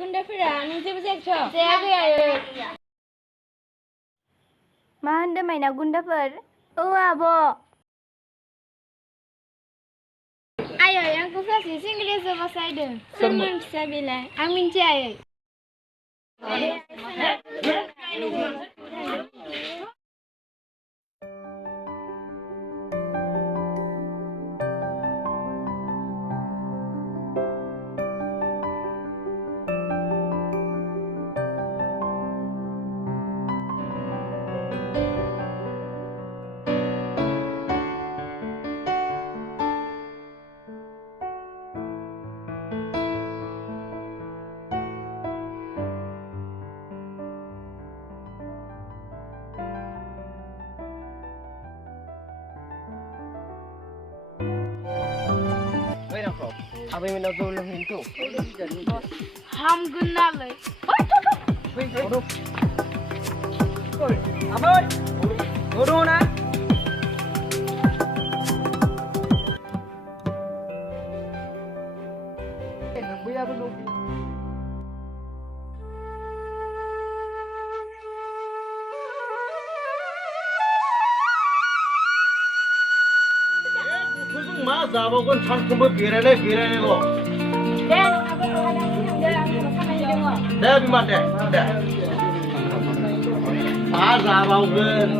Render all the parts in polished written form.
गुन्दाफोरा नों जेबो जायाखैथ'? जायाखै आयै। मा होनदों माइनाव गुन्दाफोर? औ आब'। आयै आंखौ सासे सेंग्रायासो बासायदों। सोरमोन फिसा बेलाय? आं मिन्थिया आयै। Abang nak tahu lebih tu. Ham gunnalai. Aduh. Abang. Turun na. Biar dulu. मा जाबावगोन सानफ्रोमबो बेरायनायल' दे नोंहाबो रहाय थांदो आंबो खामानि दङ दे बिमा दे मा जाबावगोन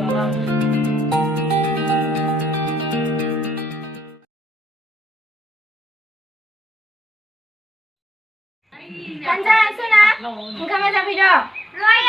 Kanca Suna ओंखामा जाफैद' रहाय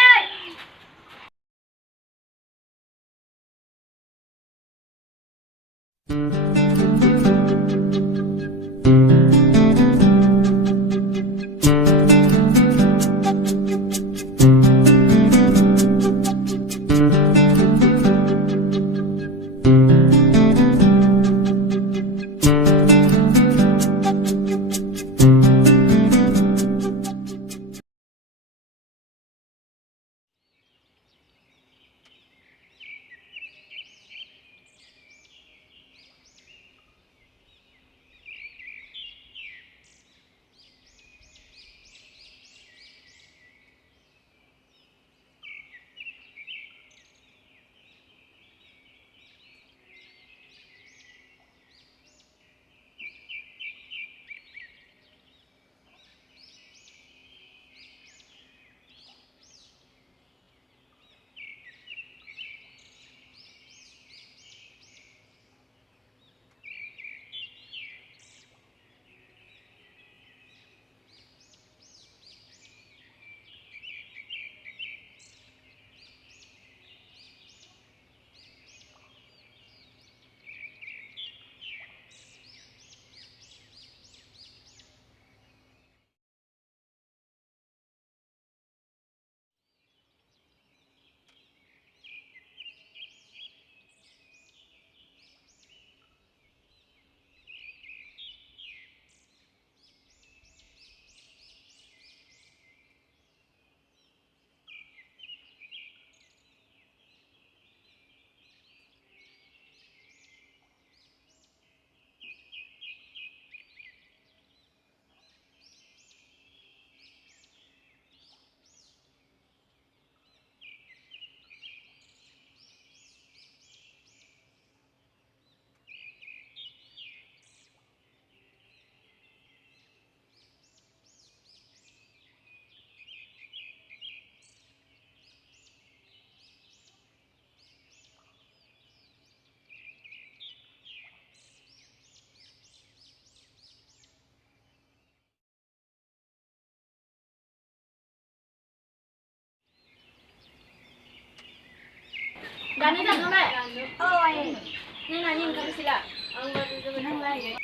Gani tak sampai? Oh, ayah. Ni nanya kau sila. Ang baru zaman yang lain.